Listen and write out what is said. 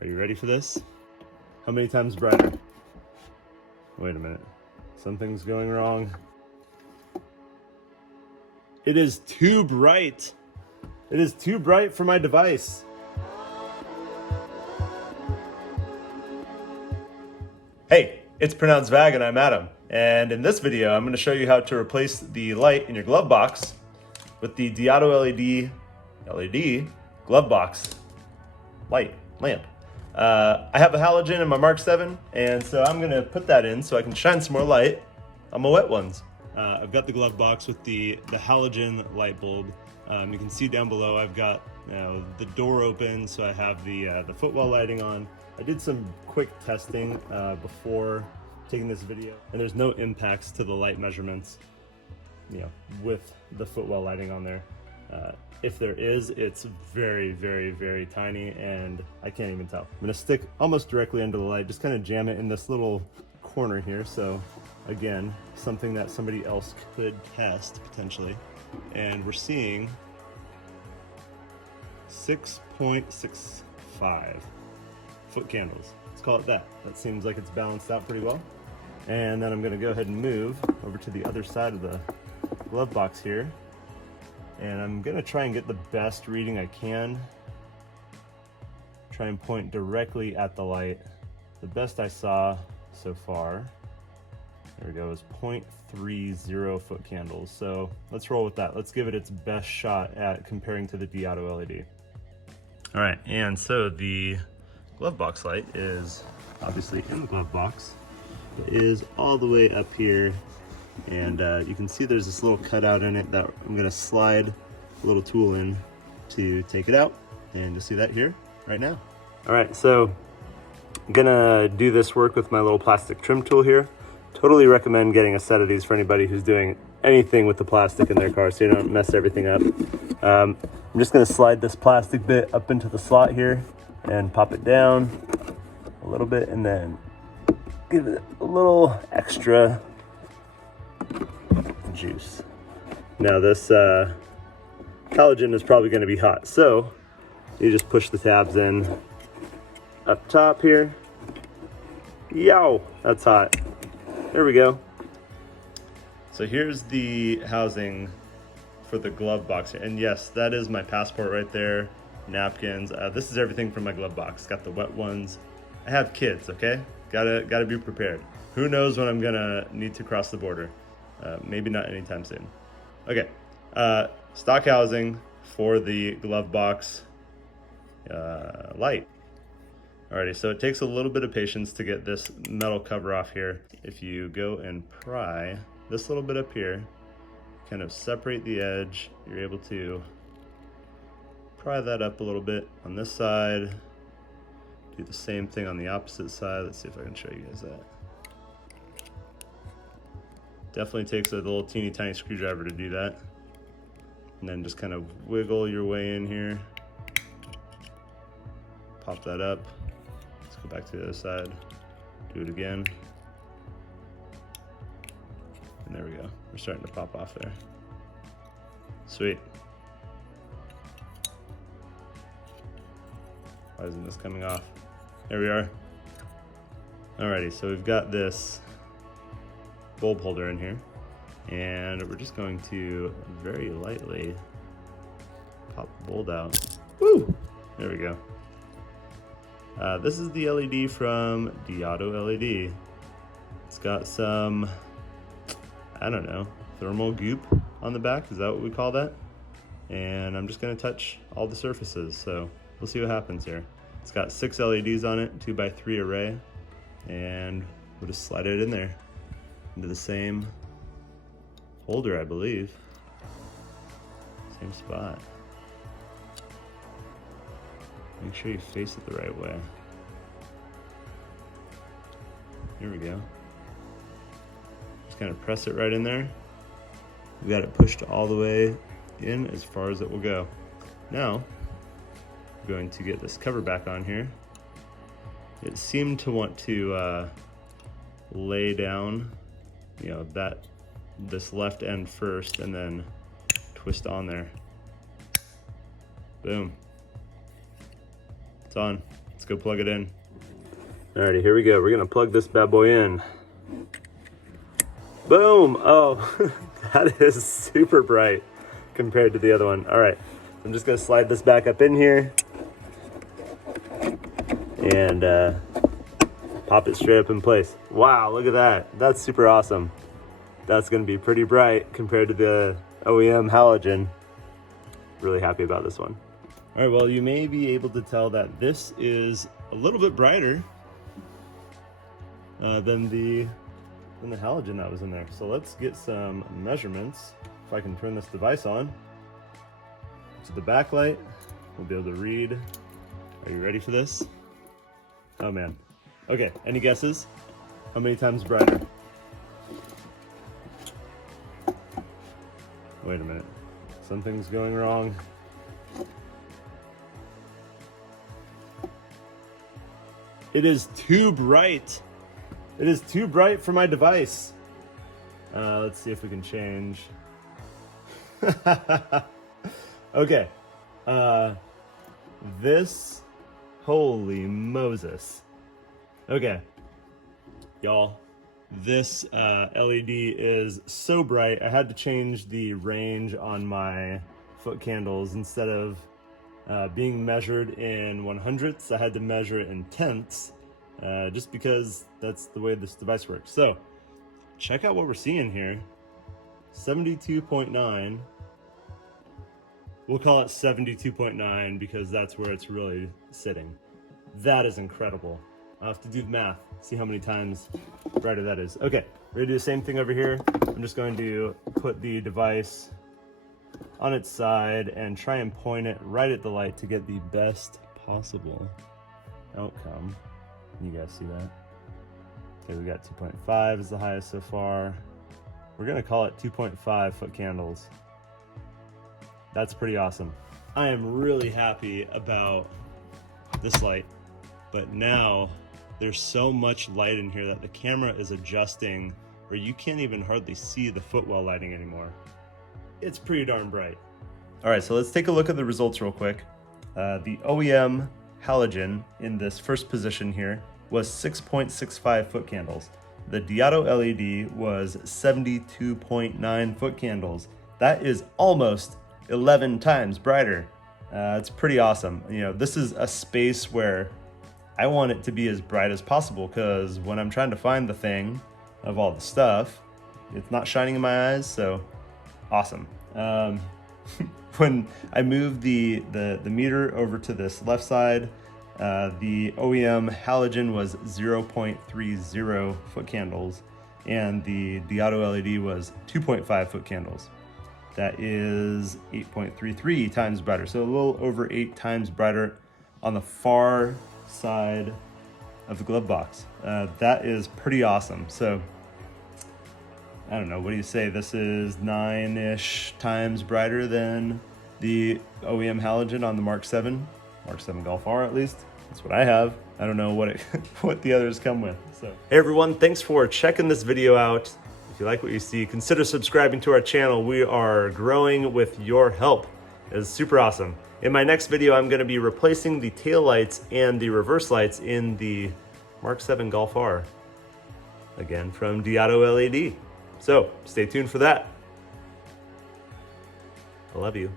Are you ready for this? How many times brighter? Wait a minute. Something's going wrong. It is too bright. It is too bright for my device. Hey, it's pronounced VAG and I'm Adam. And in this video, I'm going to show you how to replace the light in your glove box with the deAutoLED LED glove box lamp. I have a halogen in my MK7, and so I'm going to put that in so I can shine some more light on my wet ones. I've got the glove box with the halogen light bulb. You can see down below I've got the door open, so I have the footwell lighting on. I did some quick testing before taking this video, and there's no impacts to the light measurements, with the footwell lighting on there. If there is, it's very, very, very tiny, and I can't even tell. I'm gonna stick almost directly under the light, just kind of jam it in this little corner here. So again, something that somebody else could test potentially. And we're seeing 6.65 foot candles. Let's call it that. That seems like it's balanced out pretty well. And then I'm gonna go ahead and move over to the other side of the glove box here. And I'm gonna try and get the best reading I can. Try and point directly at the light. The best I saw so far, there we go, is 0.30 foot candles. So let's roll with that. Let's give it its best shot at comparing to the deAutoLED. All right, and so the glove box light is obviously in the glove box. It is all the way up here. And you can see there's this little cutout in it that I'm gonna slide a little tool in to take it out, and you'll see that here right now. All right, so I'm gonna do this work with my little plastic trim tool here. Totally recommend getting a set of these for anybody who's doing anything with the plastic in their car so you don't mess everything up. I'm just gonna slide this plastic bit up into the slot here and pop it down a little bit, and then give it a little extra juice. Now this halogen is probably going to be hot, so you just push the tabs in up top here. Yow, that's hot. There we go. So here's the housing for the glove box, and yes, that is my passport right there. Napkins. This is everything from my glove box. Got the wet ones. I have kids, okay? Gotta be prepared. Who knows when I'm gonna need to cross the border? Maybe not anytime soon. Okay, stock housing for the glove box light. Alrighty, so it takes a little bit of patience to get this metal cover off here. If you go and pry this little bit up here, kind of separate the edge, you're able to pry that up a little bit on this side. Do the same thing on the opposite side. Let's see if I can show you guys that. Definitely takes a little teeny tiny screwdriver to do that. And then just kind of wiggle your way in here. Pop that up. Let's go back to the other side. Do it again. And there we go. We're starting to pop off there. Sweet. Why isn't this coming off? There we are. Alrighty, so we've got this bulb holder in here, and we're just going to very lightly pop the bulb out. Woo! There we go. This is the LED from deAutoLED. It's got some, I don't know, thermal goop on the back. Is that what we call that? And I'm just gonna touch all the surfaces, so we'll see what happens here. It's got 6 LEDs on it, 2x3 array, and we'll just slide it in there into the same holder, I believe. Same spot. Make sure you face it the right way. Here we go. Just kind of press it right in there. We got it pushed all the way in as far as it will go. Now, I'm going to get this cover back on here. It seemed to want to lay down, this left end first, and then twist on there. Boom. It's on. Let's go plug it in. Alrighty, here we go. We're gonna plug this bad boy in. Boom! Oh, that is super bright compared to the other one. All right, I'm just gonna slide this back up in here and pop it straight up in place. Wow, look at that. That's super awesome. That's gonna be pretty bright compared to the OEM Halogen. Really happy about this one. All right, well, you may be able to tell that this is a little bit brighter than the halogen that was in there. So let's get some measurements. If I can turn this device on to the backlight, we'll be able to read. Are you ready for this? Oh man. Okay, any guesses? How many times brighter? Wait a minute. Something's going wrong. It is too bright. It is too bright for my device. Let's see if we can change. Okay. This, holy Moses. Okay. Y'all, this LED is so bright. I had to change the range on my foot candles. Instead of being measured in 100ths, I had to measure it in tenths. Just because that's the way this device works. So check out what we're seeing here. 72.9. We'll call it 72.9 because that's where it's really sitting. That is incredible. I'll have to do the math, see how many times brighter that is. Okay, we're gonna do the same thing over here. I'm just going to put the device on its side and try and point it right at the light to get the best possible outcome. You guys see that? Okay, we got 2.5 is the highest so far. We're gonna call it 2.5 foot candles. That's pretty awesome. I am really happy about this light, but now there's so much light in here that the camera is adjusting where you can't even hardly see the footwell lighting anymore. It's pretty darn bright. All right, so let's take a look at the results real quick. The OEM Halogen in this first position here was 6.65 foot candles. The deAutoLED was 72.9 foot candles. That is almost 11 times brighter. It's pretty awesome. You know, this is a space where I want it to be as bright as possible because when I'm trying to find the thing of all the stuff, it's not shining in my eyes, so awesome. When I moved the meter over to this left side, the OEM Halogen was 0.30 foot candles and the deAutoLED was 2.5 foot candles. That is 8.33 times brighter, so a little over 8 times brighter on the far side of the glove box. That is pretty awesome. So I don't know, what do you say? This is 9-ish times brighter than the OEM Halogen on the Mark 7 Golf R at least. That's what I have. I don't know what what the others come with. So hey everyone, thanks for checking this video out. If you like what you see, consider subscribing to our channel. We are growing with your help. It's super awesome. In my next video, I'm gonna be replacing the tail lights and the reverse lights in the Mark 7 Golf R. Again, from deAutoLED. So stay tuned for that. I love you.